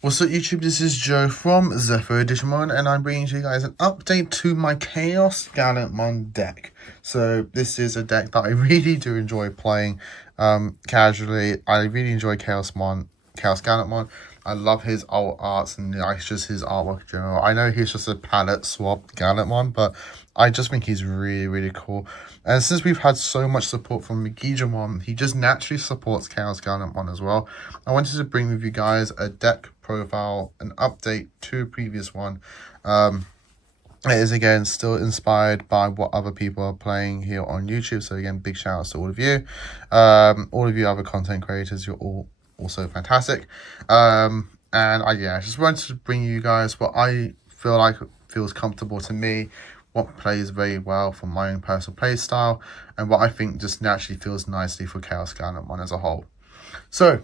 What's up YouTube, this is Joe from Zephyrwargames and I'm bringing you guys an update to my Chaogallantmon deck. So this is a deck that I really do enjoy playing casually. I really enjoy Chaogallantmon. I love his old arts and just his artwork in general. I know he's just a palette swapped Gallantmon, but I just think he's really cool. And since we've had so much support from Digimon, he just naturally supports Chaogallantmon as well. I wanted to bring with you guys a deck profile, an update to a previous one. It is again still inspired by what other people are playing here on YouTube. So again, big shout outs to all of you. All of you other content creators, you're all also fantastic. And I just wanted to bring you guys what I feel like feels comfortable to me, what plays very well for my own personal play style, and what I think just naturally feels nicely for Chaogallantmon as a whole. So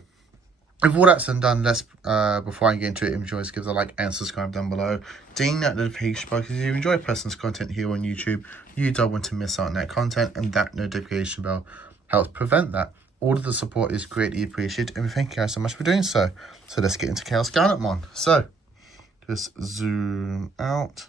with all that's done, let's before I get into it, enjoy, give us a like and subscribe down below. Ding that notification bell, because if you enjoy person's content here on YouTube, you don't want to miss out on that content, and that notification bell helps prevent that. All of the support is greatly appreciated, and thank you guys so much for doing so. So let's get into Chaogallantmon. So just zoom out.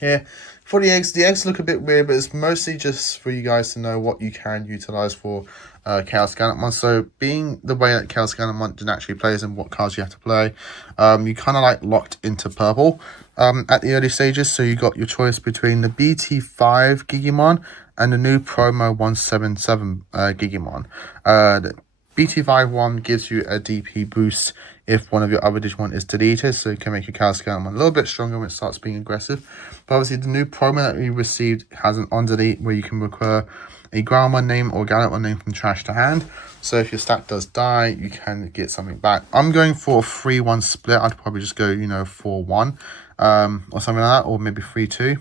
Here, for the eggs look a bit weird, but it's mostly just for you guys to know what you can utilize for Chaogallantmon. So being the way that Chaogallantmon actually plays and what cards you have to play, you kind of like locked into purple at the early stages. So you got your choice between the BT5 Digimon and the new promo 177 Digimon. The BT5 one gives you a DP boost if one of your other Digimon is deleted, so it can make your Chaogallantmon a little bit stronger when it starts being aggressive. But obviously the new promo that we received has an on delete where you can recur a Groundmon name or Gallantmon name from trash to hand. So if your stat does die, you can get something back. I'm going for a 3-1 split. I'd probably just go, 4-1 or something like that, or maybe 3-2.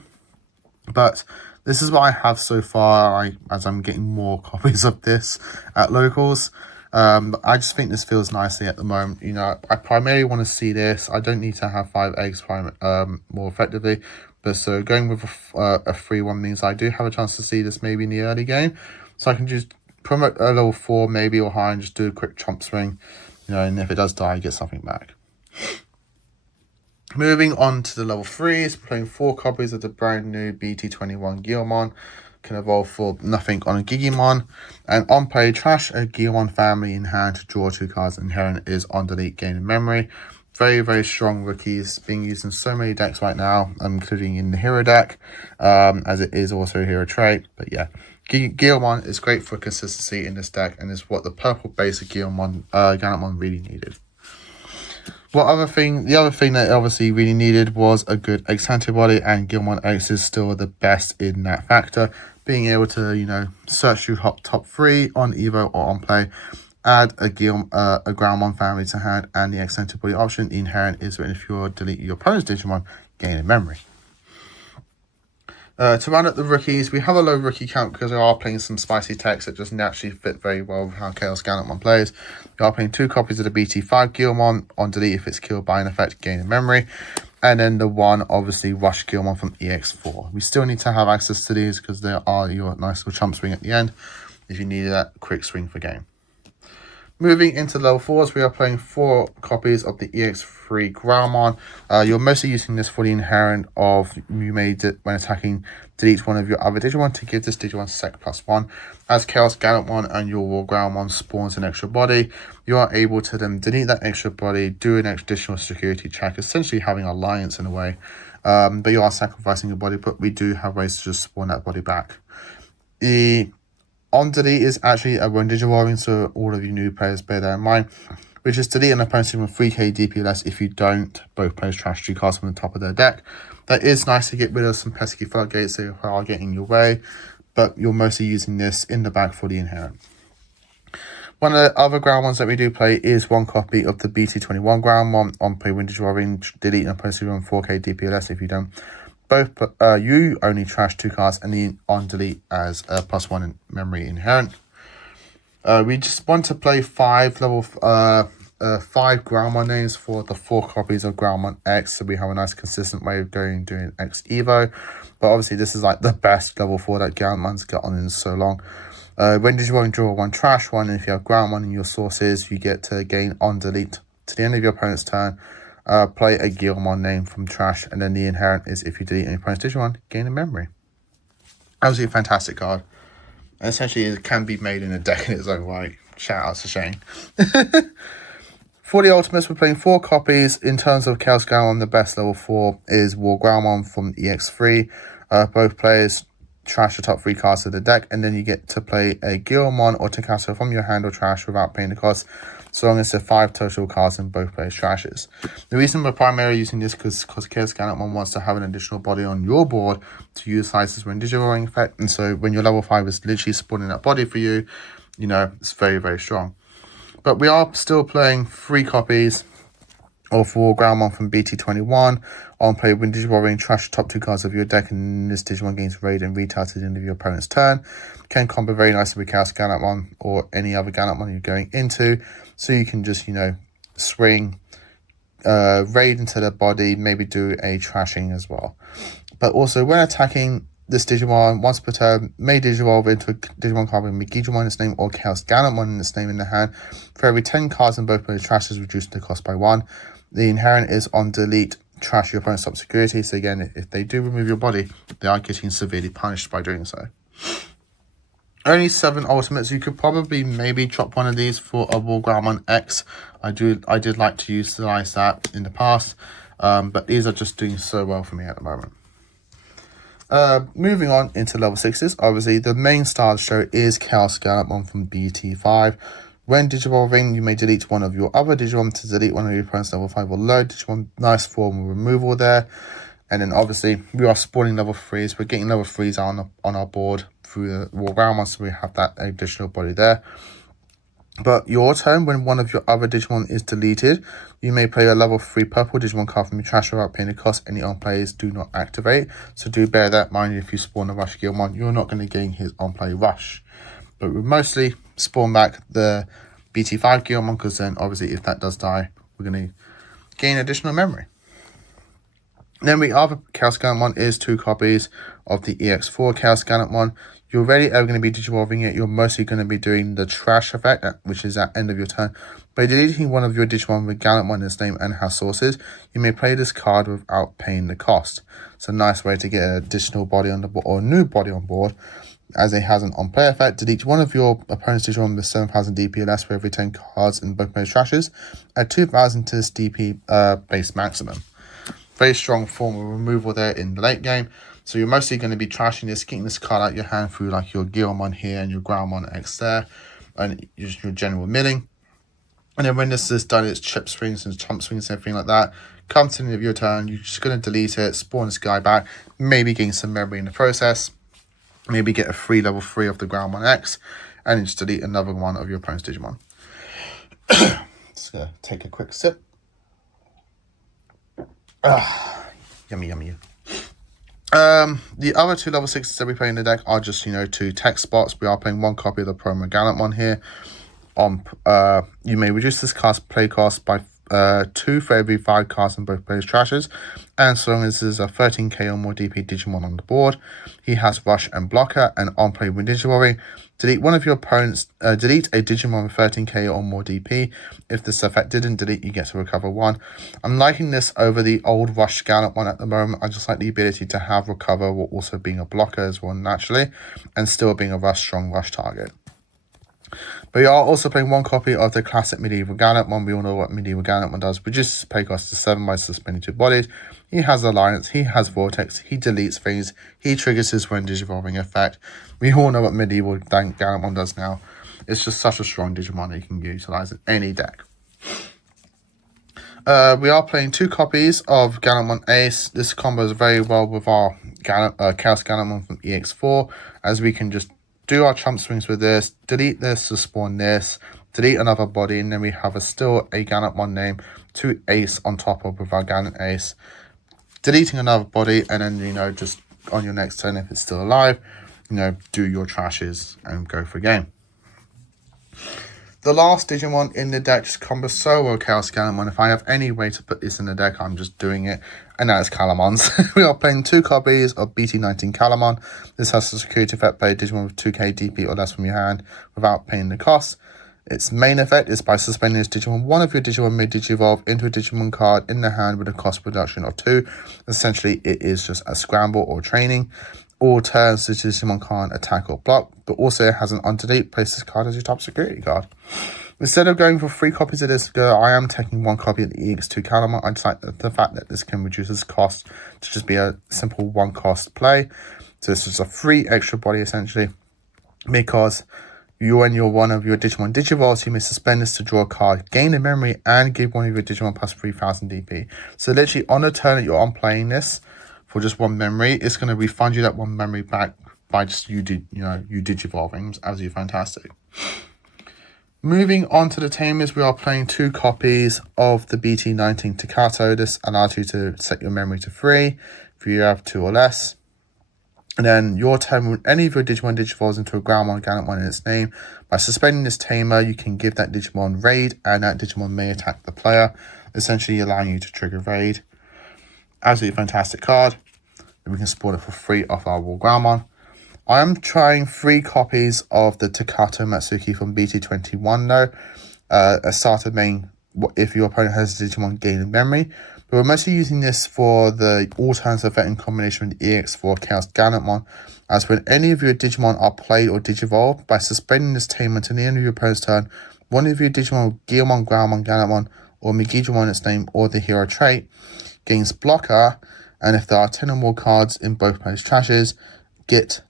But this is what I have so far, as I'm getting more copies of this at locals. I just think this feels nicely at the moment. I primarily want to see this. I don't need to have 5 eggs more effectively. But so going with a 3-1 means I do have a chance to see this maybe in the early game. So I can just promote a level 4 maybe or higher and just do a quick chomp swing. And if it does die, get something back. Moving on to the level 3s, playing 4 copies of the brand new BT21 Guilmon. Can evolve for nothing on a Digimon, and on play trash a Guilmon family in hand to draw 2 cards. Inherent is on delete, gain in memory. Very strong rookies being used in so many decks right now, including in the hero deck, as it is also a hero trait. But yeah, Guilmon is great for consistency in this deck, and is what the purple base of Gallantmon really needed. The other thing that obviously really needed was a good X antibody, and Guilmon X is still the best in that factor. Being able to, search through top 3 on Evo or on play, add a Groundmon family to hand, and the X antibody option. The inherent is when if you delete your opponent's Digimon, gain in memory. To round up the rookies, we have a low rookie count because we are playing some spicy techs that just naturally fit very well with how Chaogallantmon plays. We are playing 2 copies of the BT5 Guilmon on delete if it's killed by an effect, gain in memory. And then the one, obviously, Rush Guilmon from EX4. We still need to have access to these because they are your nice little chump swing at the end if you need that quick swing for game. Moving into level 4s, we are playing 4 copies of the EX3 Groundmon. You're mostly using this for the inherent of you made it when attacking, delete one of your other Digimon to give this Digimon sec +1. As Chaogallantmon and your Groundmon spawns an extra body, you are able to then delete that extra body, do an additional security check, essentially having an alliance in a way. But you are sacrificing your body, but we do have ways to just spawn that body back. The on delete is actually a one Digivolving, so all of you new players bear that in mind, which is delete an opponent with 3k DP less if you don't both players trash 2 cards from the top of their deck. That is nice to get rid of some pesky floodgates that are getting in your way, but you're mostly using this in the back for the inherent. One of the other Groundmons that we do play is 1 copy of the BT21 Groundmon on play when Digivolving, delete an opponent with 4k DP less if you don't. Both you only trash 2 cards and the on delete as a +1 in memory inherent. We just want to play 5 level 5 Groundmon names for the 4 copies of Groundmon X, so we have a nice consistent way of doing X Evo. But obviously, this is like the best level 4 that Gallantmon's gotten in so long. When Digimon draw 1 trash 1, and if you have ground 1 in your sources, you get to gain on delete to the end of your opponent's turn. Play a Guilmon name from trash, and then the inherent is if you delete any opponent's Digimon, gain a memory. Absolutely fantastic card. And essentially, it can be made in a deck in its own way. Shout out to Shane. For the Ultimates, we're playing 4 copies. In terms of Chaos Gallantmon, the best level 4 is War Groundmon from EX3. Both players trash the top 3 cards of the deck, and then you get to play a Guilmon or Takato from your hand or trash without paying the cost, so long as there are 5 total cards in both players' trashes. The reason we're primarily using this because Chaos Gallantmon wants to have an additional body on your board to utilize this when Digimon effect, and so when your level 5 is literally spawning that body for you, you know, it's very, very strong. But we are still playing 3 copies of War Groundmon from BT21. On play, when Digimon trash the top 2 cards of your deck, and this Digimon gains raid and retail to the end of your opponent's turn. Can combo very nicely with Chaos Gallantmon or any other Gallantmon you're going into. So you can just, you know, swing, raid into the body, maybe do a trashing as well. But also, when attacking this Digimon, once per turn, may Digivolve into a Digimon card with Digimon in its name or Chaos Gallantmon in its name in the hand. For every 10 cards in both players' trashes, reducing the cost by 1. The inherent is on delete, trash your opponent's top security. So again, if they do remove your body, they are getting severely punished by doing so. Only 7 ultimates. You could probably maybe drop one of these for a War Groundmon X. I did like to utilize that in the past, but these are just doing so well for me at the moment. Moving on into level 6s, obviously the main star of the show is Chaos Gallantmon from BT5. When Digivolving, you may delete one of your other Digimon to delete one of your opponent's level 5 or low Digimon. Nice form of removal there. And then obviously we are spawning level 3s. We're getting level 3s on our board through the War Groundmon, so we have that additional body there. But your turn, when one of your other Digimon is deleted, you may play a level 3 purple Digimon card from your trash without paying the cost. Any on-plays do not activate. So do bear that in mind. If you spawn a Rush Guilmon, you're not going to gain his on-play Rush. But we mostly spawn back the BT5 Guilmon, because then obviously if that does die, we're going to gain additional memory. Then we have Chaos Gallantmon is 2 copies of the EX4 Chaos Gallantmon. You're rarely ever going to be Digivolving it. You're mostly going to be doing the trash effect, which is at end of your turn. By deleting one of your Digimon with Gallantmon in its name and has sources, you may play this card without paying the cost. It's a nice way to get an additional body on the board, or a new body on board, as it has an on-play effect. Delete one of your opponent's Digimon with 7,000 DP or less for every 10 cards in both players' trashes. Add 2,000 to this DP base maximum. Very strong form of removal there in the late game. So you're mostly going to be trashing this, getting this card out your hand through like your Guilmon here and your Groundmon X there, and just your general milling. And then when this is done, it's chip swings and chump swings and everything like that. Come to the end of your turn, you're just going to delete it, spawn this guy back, maybe gain some memory in the process, maybe get a free level 3 of the Groundmon X, and just delete another one of your opponent's Digimon. Just going to take a quick sip. Yummy, yummy. The other 2 level 6s that we play in the deck are just, you know, 2 tech spots. We are playing 1 copy of the Promo Gallantmon here. You may reduce this card's play cost by 2 for every 5 cards in both players' trashes, and so long as there's a 13k or more DP Digimon on the board. He has Rush and Blocker, and on play when Digivolving, delete one of your opponents, delete a Digimon with 13k or more DP. If this effect didn't delete, you get to recover 1. I'm liking this over the old Rush Gallantmon at the moment. I just like the ability to have recover while also being a blocker as well naturally, and still being a strong rush target. But we are also playing 1 copy of the classic Medieval Gallantmon. We all know what Medieval Gallantmon does. Reduces play cost to 7 by suspending 2 bodies. He has Alliance, he has Vortex, he deletes things, he triggers his when Digivolving effect. We all know what Medieval Gallantmon does now. It's just such a strong Digimon that you can utilize in any deck. We are playing 2 copies of Gallantmon Ace. This combos very well with our Chaos Gallantmon from EX4, as we can just do our chump swings with this, delete this to spawn this, delete another body, and then we have still a Gallantmon name to Ace on top of with our Gallant Ace. Deleting another body, and then, you know, just on your next turn, if it's still alive, you know, do your trashes and go for a game. The last Digimon in the deck just combos so well Chaos Gallantmon. If I have any way to put this in the deck, I'm just doing it. And that is Calamon's. We are playing 2 copies of BT19 Calamon. This has the security effect, play Digimon with 2k DP or less from your hand without paying the cost. Its main effect is by suspending this Digimon, one of your Digimon may Digivolve into a Digimon card in the hand with a cost reduction of 2. Essentially, it is just a scramble or training. All turns the Digimon can't attack or block, but also has an on-delete. Place this card as your top security card. Instead of going for 3 copies of this, I am taking 1 copy of the EX2 Calamon. I just like the fact that this can reduce its cost to just be a simple 1 cost play. So this is a free extra body essentially, because you and your one of your Digimon Digivolves, you may suspend this to draw a card, gain a memory, and give one of your Digimon plus 3000 DP. So literally on the turn that you're on playing this, for just 1 memory, it's going to refund you that 1 memory back by just you Digivolving. Absolutely fantastic. Moving on to the tamers, we are playing 2 copies of the BT19 Takato. This allows you to set your memory to 3 if you have 2 or less. And then your turn, when any of your Digimon Digivolves into a Groundmon or Gallantmon in its name, by suspending this tamer, you can give that Digimon raid, and that Digimon may attack the player, essentially allowing you to trigger raid. Absolutely fantastic card. And we can spawn it for free off our War Groundmon. I am trying 3 copies of the Takato Matsuki from BT21 though. A starter main if your opponent has a Digimon gaining memory. But we're mostly using this for the all turns effect in combination with the EX4 Chaos Gallantmon. As when any of your Digimon are played or Digivolved, by suspending this tamer to the end of your opponent's turn, one of your Digimon with Gearmon, Groundmon, Gallantmon, or Megidramon in its name, or the hero trait, gains blocker, and if there are 10 or more cards in both players' trashes, it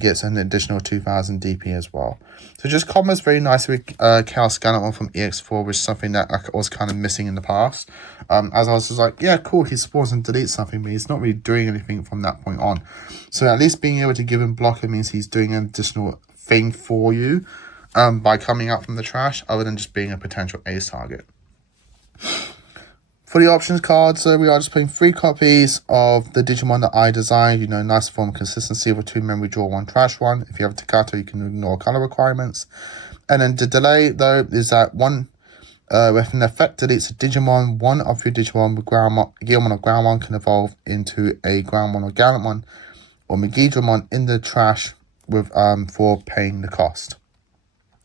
gets an additional 2000 DP as well. So just combos very nicely with Chaos Gallantmon from EX4, which is something that I was kind of missing in the past. As I was just like, yeah, cool, he spawns and deletes something, but he's not really doing anything from that point on. So at least being able to give him blocker means he's doing an additional thing for you by coming out from the trash, other than just being a potential ace target. For the options cards, we are just playing 3 copies of the Digimon that I designed. Nice form consistency with 2 memory, draw 1, trash 1. If you have a Takato, you can ignore color requirements. And then the delay, though, is that if an effect deletes a Digimon, one of your Digimon with Gearmon or Groundmon can evolve into a Groundmon or Gallantmon or Megidramon in the trash with for paying the cost.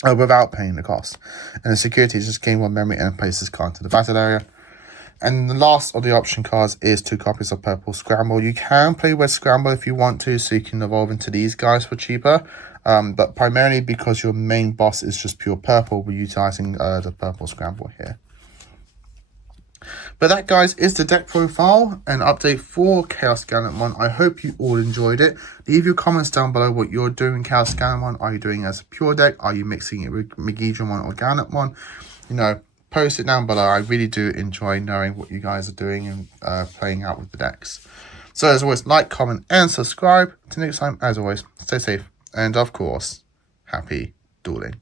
Without paying the cost. And the security is just gain 1 memory and place this card to the battle area. And the last of the option cards is 2 copies of Purple Scramble. You can play Red Scramble if you want to, so you can evolve into these guys for cheaper. But primarily because your main boss is just pure purple, we're utilizing the Purple Scramble here. But that, guys, is the deck profile and update for Chaos Gallantmon. I hope you all enjoyed it. Leave your comments down below what you're doing in Chaos Gallantmon. Are you doing it as a pure deck? Are you mixing it with Megidramon or Gallantmon? Post it down below. I really do enjoy knowing what you guys are doing and playing out with the decks. So as always, like, comment, and subscribe. Till next time, as always, stay safe. And of course, happy dueling.